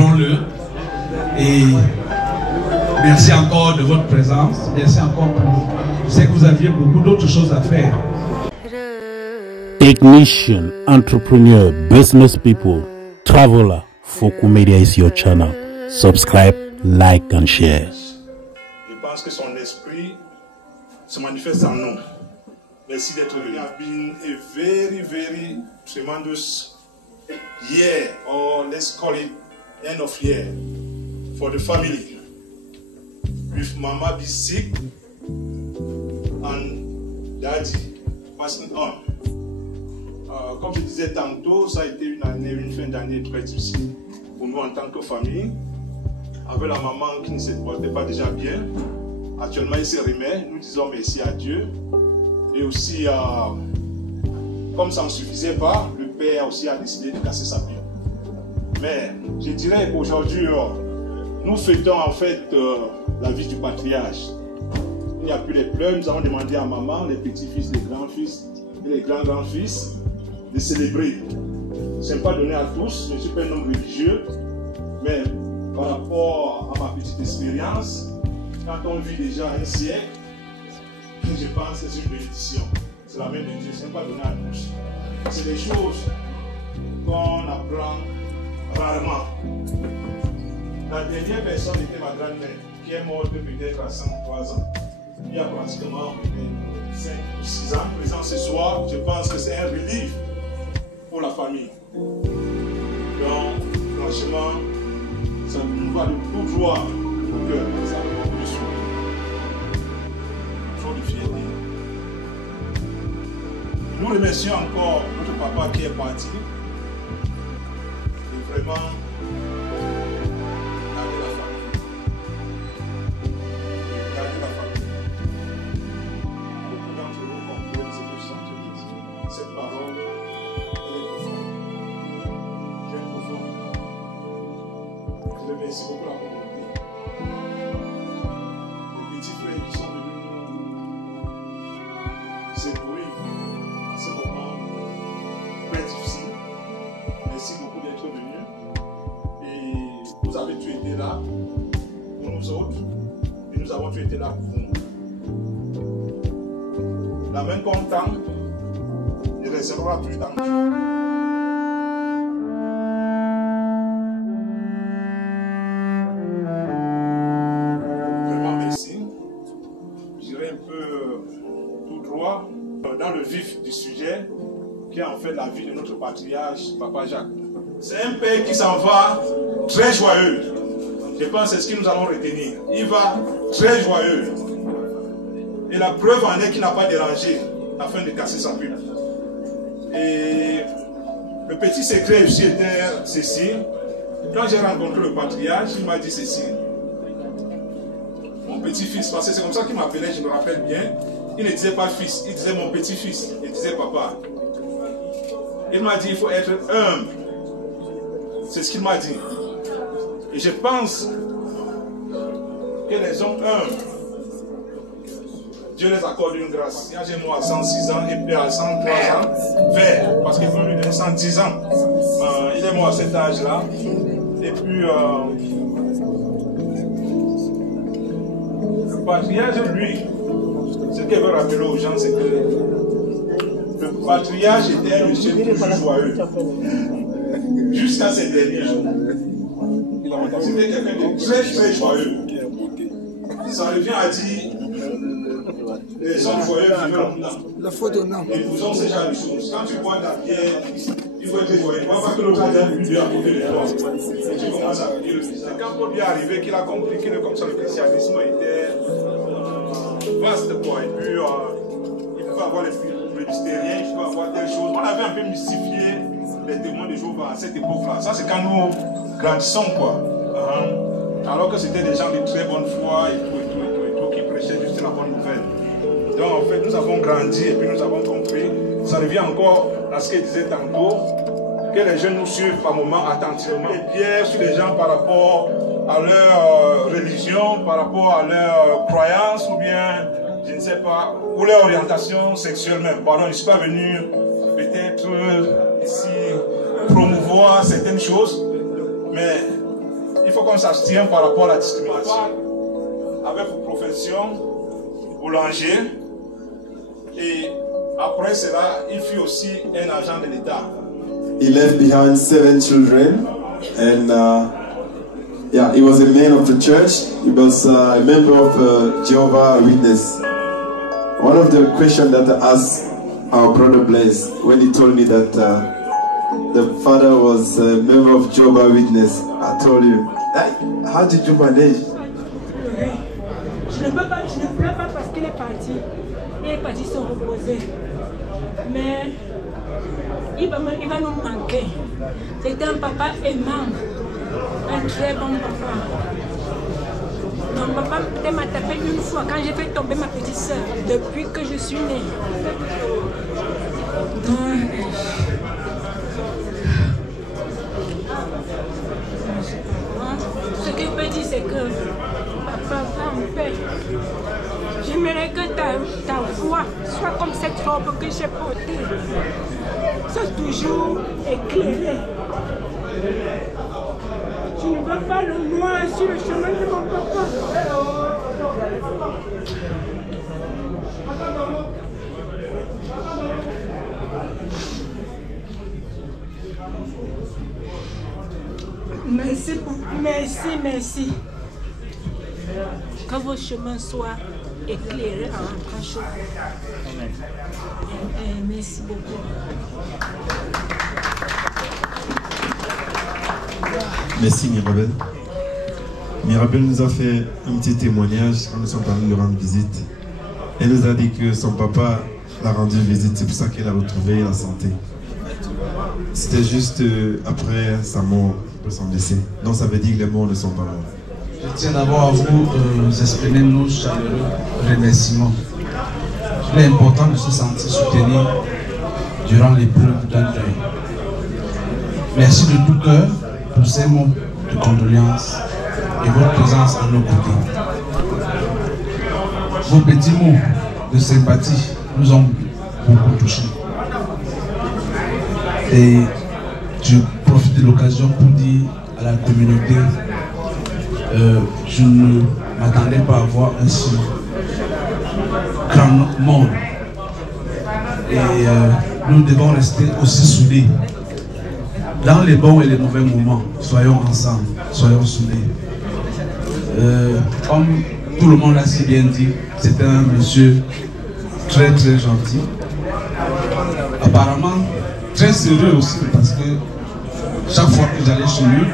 célébrons-le. Et merci encore de votre présence. Merci encore pour... Je sais que vous aviez beaucoup d'autres choses à faire. Technician, entrepreneur, business people, traveler, Foku Media is your channel. Subscribe, like and share. Je pense que son esprit se manifeste en nous. Merci d'être venu. It has been a very, very tremendous year, or let's call it end of year, for the family. With Mama be sick and Daddy passing on. Comme je disais tantôt, ça a été une fin d'année très difficile pour nous en tant que famille. Avec la maman qui ne se portait pas déjà bien. Actuellement, il se remet. Nous disons merci à Dieu. Et aussi, comme ça ne suffisait pas, le père aussi a décidé de casser sa pipe. Mais je dirais qu'aujourd'hui, nous fêtons en fait la vie du patriarche. Il n'y a plus les pleurs. Nous avons demandé à maman, les petits-fils, les grands-fils et les grands-grands-fils de célébrer. Ce n'est pas donné à tous. Je ne suis pas un homme religieux. Mais par rapport à ma petite expérience, quand on vit déjà un siècle, je pense que c'est une bénédiction. C'est la main de Dieu, ce n'est pas donné à tous. C'est des choses qu'on apprend rarement. La dernière personne était ma grand-mère, qui est morte peut-être à 103 ans. Il y a pratiquement 5 ou 6 ans. Présent ce soir, je pense que c'est un relief pour la famille. Donc, franchement, ça nous va de tout droit au cœur. Ça me fait beaucoup de sourire. Toujours de fierté. Nous remercions encore notre papa qui est parti. Et vraiment, garder la famille. Garder la famille. Beaucoup d'entre vous comprennent ce que je sens. Cette parole, elle est profonde. Très profonde. Je remercie beaucoup la communauté. Les petits frères qui sont venus nous secourir en ce moment très difficile. Merci beaucoup d'être venus. Et vous avez tous été là pour nous autres. Et nous avons tous été là pour vous. La main qu'on tend, il recevra tout le temps. Dans le vif du sujet, qui est en fait la vie de notre patriarche, Papa Jacques. C'est un père qui s'en va très joyeux. Je pense que c'est ce que nous allons retenir. Il va très joyeux. Et la preuve en est qu'il n'a pas dérangé afin de casser sa pipe. Et le petit secret aussi était ceci. Quand j'ai rencontré le patriarche, il m'a dit ceci. Mon petit-fils, parce que c'est comme ça qu'il m'appelait, je me rappelle bien. Il ne disait pas fils, il disait mon petit-fils, il disait papa. Il m'a dit il faut être humble. C'est ce qu'il m'a dit. Et je pense que les hommes humbles, Dieu les accorde une grâce. Il y a j'ai moi à 106 ans et puis à 103 ans, vert, parce qu'il faut lui donner 110 ans. Il est mort à cet âge-là. Et puis, le patriarche, lui, ce qu'il veut rappeler aux gens, c'est que le patriarche était un monsieur toujours joyeux. Jusqu'à ces derniers jours. C'était quelqu'un de très très joyeux. Ça revient à dire les hommes joyeux vivent longtemps. Et vous ont ces genre de choses. Quand tu bois ta bière, il faut être joyeux. Pas que l'autre a bu à côté de toi. Et tu commences à dire le Christ. Quand Paul lui est arrivé, qu'il a compris que comme ça le christianisme était vaste quoi. Et puis il pouvait avoir les presbytériens, il pouvait avoir telle chose. On avait un peu mystifié les témoins de Jéhovah à cette époque-là. Ça c'est quand nous grandissons quoi. Alors que c'était des gens de très bonne foi et tout qui prêchaient juste la bonne nouvelle. Donc en fait nous avons grandi et puis nous avons compris. Ça revient encore à ce qu'il disait tantôt, que les jeunes nous suivent par moments attentivement. Les pierres sur les gens par rapport à leur religion, par rapport à leur croyance ou bien, je ne sais pas, ou leur orientation sexuelle même. Pardon, je ne suis pas venu peut-être ici promouvoir certaines choses, mais il faut qu'on s'abstienne par rapport à la discrimination. Avec vos professions, boulanger, et après cela, il fut aussi un agent de l'État. He left behind 7 children, and yeah, he was a man of the church. He was a member of Jehovah's Witness. One of the questions that I asked our brother Blaise when he told me that the father was a member of Jehovah's Witness, I told him, how did you manage? Je ne pleure pas parce qu'il est parti. Il est parti se reposer. Mais il va nous manquer. C'était un papa aimant. Un très bon papa. Donc papa m'a tapé une fois quand j'ai fait tomber ma petite soeur. Depuis que je suis née. Donc, ce que je peux dire c'est que papa va en paix. J'aimerais que ta voix soit comme cette robe que j'ai portée. Soit toujours éclairée. Je ne veux pas le noir sur le chemin de mon papa. Merci beaucoup. Merci. Que vos chemins soient éclairés en rentrant chez vous. Amen. Merci beaucoup. Merci Mirabel. Mirabel nous a fait un petit témoignage quand nous sommes parvenus lui rendre visite. Elle nous a dit que son papa l'a rendu visite, c'est pour ça qu'elle a retrouvé la santé. C'était juste après sa mort, après son décès. Donc ça veut dire que les morts ne sont pas morts. Je tiens d'abord à vous exprimer nos chaleureux remerciements. Il est important de se sentir soutenu durant l'épreuve d'un deuil. Merci de tout cœur pour ces mots de condoléances et votre présence à nos côtés. Vos petits mots de sympathie nous ont beaucoup touchés. Et je profite de l'occasion pour dire à la communauté, je ne m'attendais pas à voir un si grand monde. Et nous devons rester aussi soudés. Dans les bons et les mauvais moments, soyons ensemble, soyons soudés. Comme tout le monde l'a si bien dit, c'était un monsieur très gentil. Apparemment, très sérieux aussi, parce que chaque fois que j'allais chez lui,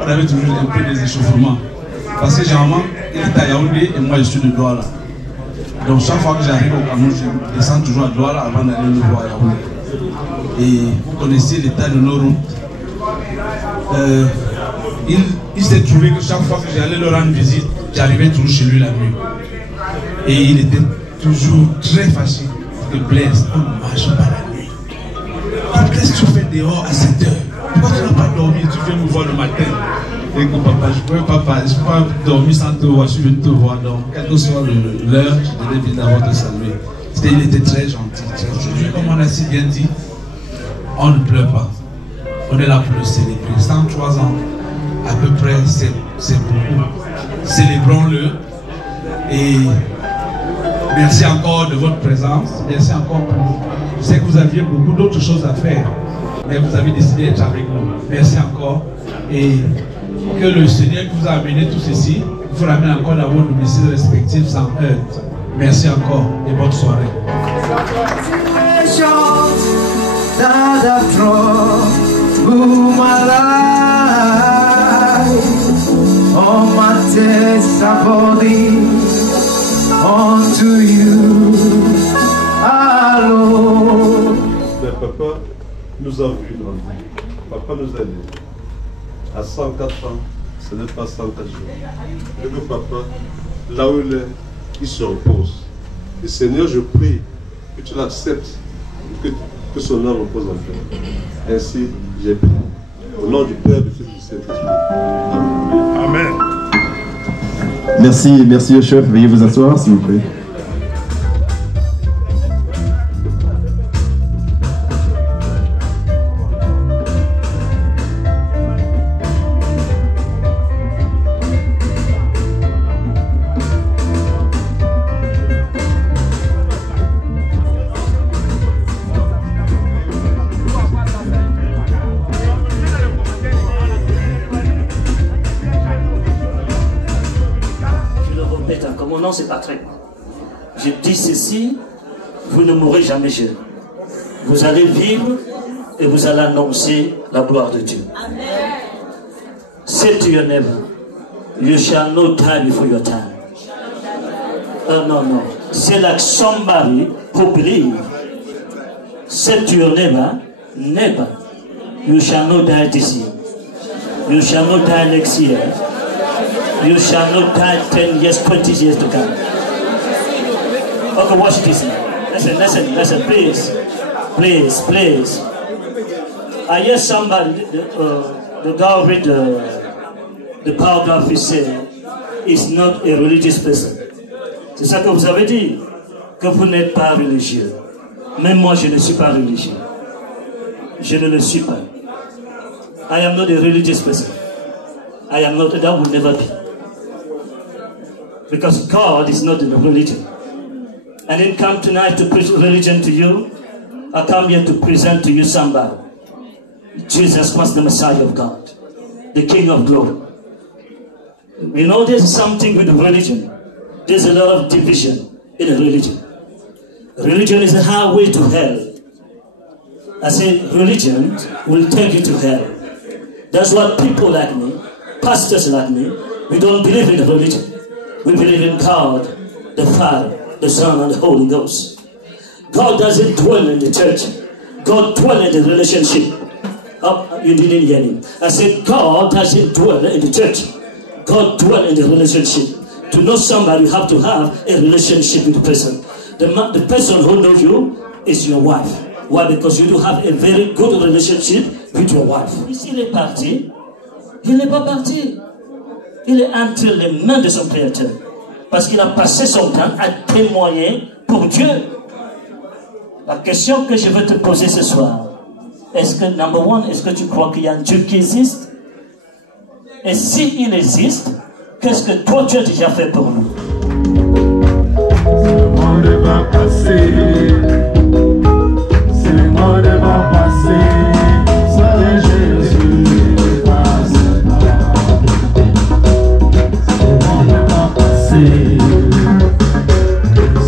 on avait toujours un peu des échauffements. Parce que généralement, il est à Yaoundé et moi je suis de Douala. Donc chaque fois que j'arrive au Cameroun, je descends toujours à Douala avant d'aller le voir à Yaoundé. Et vous connaissez l'état de nos routes. Il s'est trouvé que chaque fois que j'allais leur rendre visite, j'arrivais toujours chez lui la nuit. Et il était toujours très fâché de Blaise. On ne marche pas la nuit. Qu'est-ce que tu fais dehors à 7 heures? Pourquoi tu n'as pas dormi? Tu viens me voir le matin. Et que papa, je ne peux pas dormir sans te voir, je viens te voir. Donc, quelle que soit l'heure, je devais bien d'abord te saluer. Il était très gentil. Aujourd'hui, comme on a si bien dit, on ne pleure pas. On est là pour le célébrer. 103 ans, à peu près, c'est beaucoup. Célébrons-le. Et merci encore de votre présence. Merci encore pour... Je sais que vous aviez beaucoup d'autres choses à faire, mais vous avez décidé d'être avec nous. Merci encore. Et que le Seigneur qui vous a amené tout ceci vous ramène encore dans vos domiciles respectifs sans heurte. Merci encore et bonne soirée. Mais papa nous a vu grandir. Papa nous a aidés. À 104 ans, ce n'est pas 104 jours. Et que papa, là où il est, il se repose. Et Seigneur, je prie que tu l'acceptes, que son âme repose en paix. Ainsi, j'ai prié. Au nom du Père, du Fils et du Saint-Esprit. Amen. Merci au chef. Veuillez vous asseoir, s'il vous plaît. mon nom c'est Patrick. Je dis ceci, vous ne mourrez jamais jeune. Vous allez vivre et vous allez annoncer la gloire de Dieu. Amen. Say to your neighbor, you shall not die before your time. No. Say like somebody who believes. Say to your neighbor, neighbor, you shall not die this year. You shall not die next year. You shall not die 10 years, 20 years to come. Okay, watch this now. Listen, please. I hear somebody, the guy read the paragraph, he said, is not a religious person. C'est ça que vous avez dit, que vous n'êtes pas religieux. Même moi, je ne suis pas religieux. Je ne le suis pas. I am not a religious person. I am not, that will never be. Because God is not in a religion. I didn't come tonight to preach religion to you. I come here to present to you somebody. Jesus Christ, the Messiah of God, the King of glory. You know, there's something with religion. There's a lot of division in a religion. Religion is a highway to hell. I say religion will take you to hell. That's what people like me, pastors like me, we don't believe in religion. We believe in God, the Father, the Son, and the Holy Ghost. God doesn't dwell in the church. God dwells in the relationship. Oh, you didn't hear me. I said God doesn't dwell in the church. God dwells in the relationship. To know somebody, you have to have a relationship with the person. The person who knows you is your wife. Why? Because you do have a very good relationship with your wife. S'il est parti, il n'est pas parti. Il est entre les mains de son Créateur. Parce qu'il a passé son temps à témoigner pour Dieu. La question que je veux te poser ce soir, est-ce que, number one, est-ce que tu crois qu'il y a un Dieu qui existe? Et s'il existe, qu'est-ce que toi tu as déjà fait pour nous? Le monde va passer, si le monde va passer, seul Jésus passera. Le monde va passer,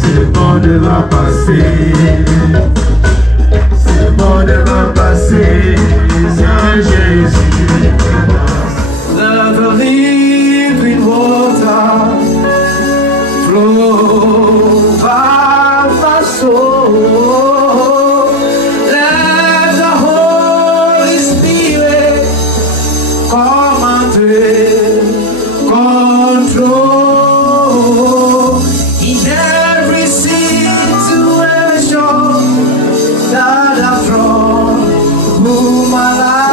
si le monde va passer, si le monde va passer, seul Jésus passera. Let the living water flow by my soul. Let the Holy Spirit come and take control in every situation that I've thrown through my life.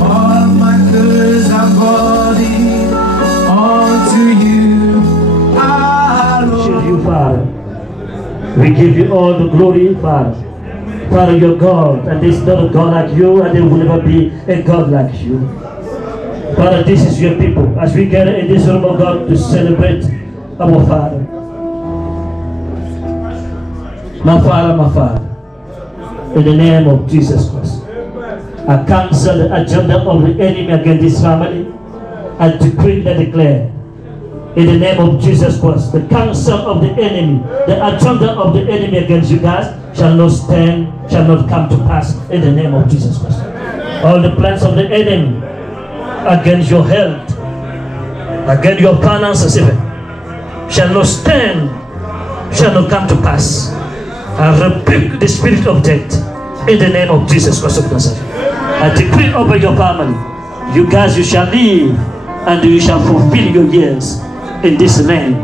All my cares and body unto you. Father, we give you all the glory, Father. Father, you're God, and there's not a God like you, and there will never be a God like you. Father, this is your people, as we gather in this room of God to celebrate our Father. My Father, in the name of Jesus Christ, I cancel the agenda of the enemy against this family, and decree and declare, in the name of Jesus Christ, the counsel of the enemy, the agenda of the enemy against you guys shall not stand, shall not come to pass in the name of Jesus Christ. All the plans of the enemy against your health, against your finances even, shall not stand, shall not come to pass. I rebuke the spirit of death in the name of Jesus Christ of Nazareth. I decree over your family, you guys, you shall live and you shall fulfill your years in this land,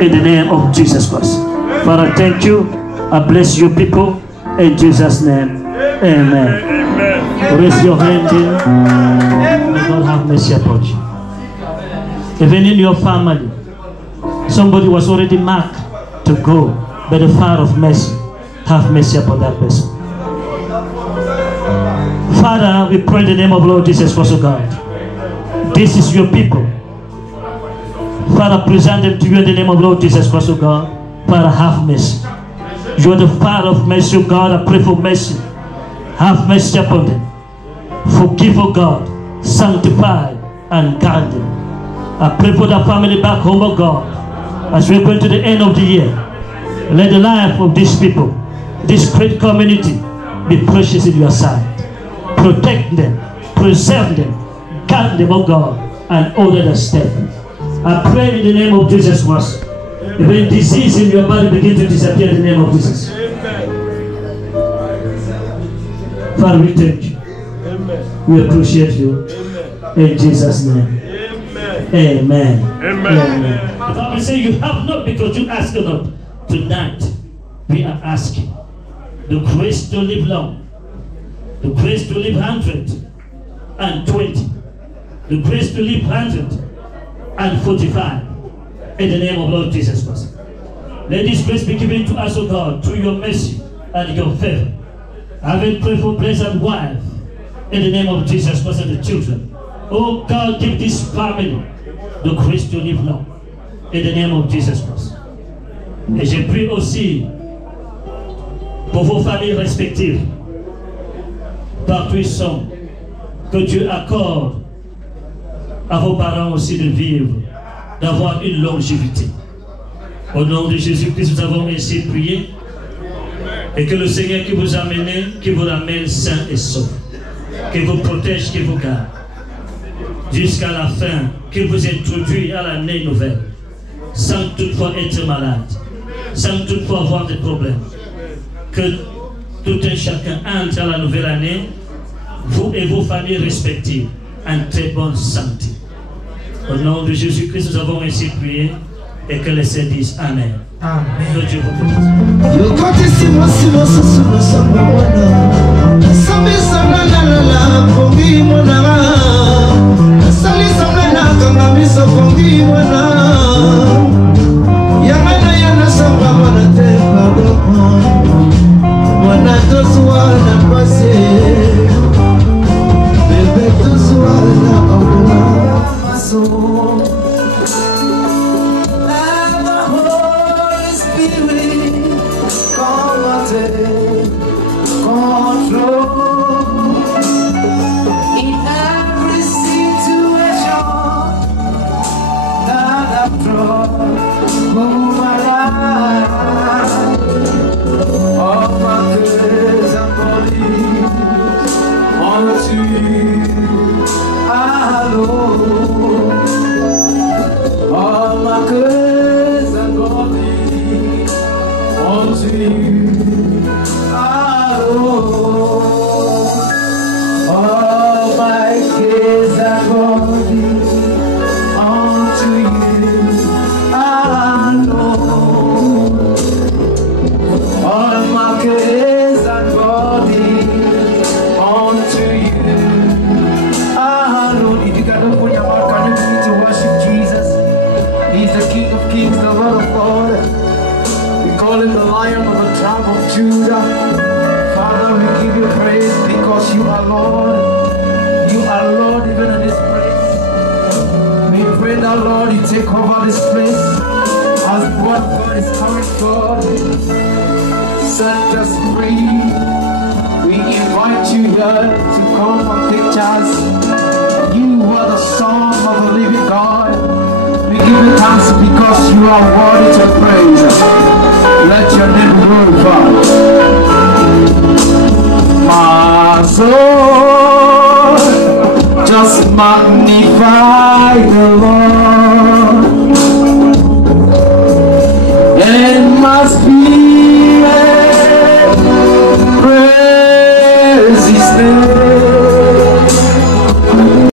in the name of Jesus Christ. Father, thank you. I bless you people in Jesus' name. Amen. Amen. Raise your hand in. May God have mercy upon you. Even in your family, somebody was already marked to go, but the Father of mercy, have mercy upon that person. Father, we pray in the name of Lord Jesus Christ, oh God. This is your people. Father, present them to you in the name of Lord Jesus Christ, oh God. Father, have mercy. You are the Father of mercy, oh God. I pray for mercy. Have mercy upon them. Forgive, oh God. Sanctify and guide them. I pray for the family back home, oh God. As we're going to the end of the year, let the life of these people, this great community, be precious in your sight. Protect them, preserve them, guide them, oh God, and order their step. I pray in the name of Jesus Christ. When disease in your body begin to disappear in the name of Jesus. Father, we thank you. We appreciate you. In Jesus' name. Amen. Amen. The Bible says you have not because you ask not. Tonight, we are asking the grace to live long, the grace to live 120, the grace to live 145 in the name of Lord Jesus Christ. Let this grace be given to us, O God, through your mercy and your favor. I will pray for blessed wife in the name of Jesus Christ and the children. Oh God, give this family the grace to live long in the name of Jesus Christ. Et je prie aussi pour vos familles respectives, partout ils sont, que Dieu accorde à vos parents aussi de vivre, d'avoir une longévité. Au nom de Jésus-Christ, nous avons ainsi prié, et que le Seigneur qui vous a amené, qui vous ramène sain et sauf, qui vous protège, qui vous garde, jusqu'à la fin, qu'il vous introduit à l'année nouvelle, sans toutefois être malade, sans toutefois avoir des problèmes. Que tout un chacun entre à la nouvelle année, vous et vos familles respectives, en très bonne santé. Au nom de Jésus-Christ, nous avons ainsi prié, et que les saints disent Amen. Amen. Que Dieu vous bénisse. Just magnify the Lord.